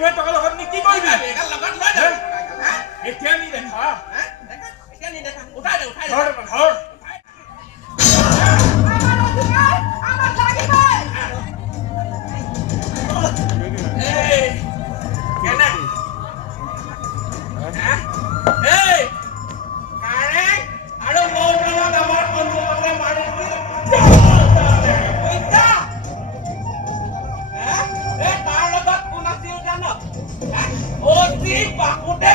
ইমান টকা লগত নি কি কৰিবি এগাল লগত লৈ দে এতিয়া নি দেখা এতিয়া নি দেখা উঠাই দে ধৰ ধৰ এই কেনে এই কাৰে আৰু মৌলবাদ আমাৰ বন্ধুসকলে মাৰিছিল এই তাৰ লগত কোন আছিল জান অতি বাকুতে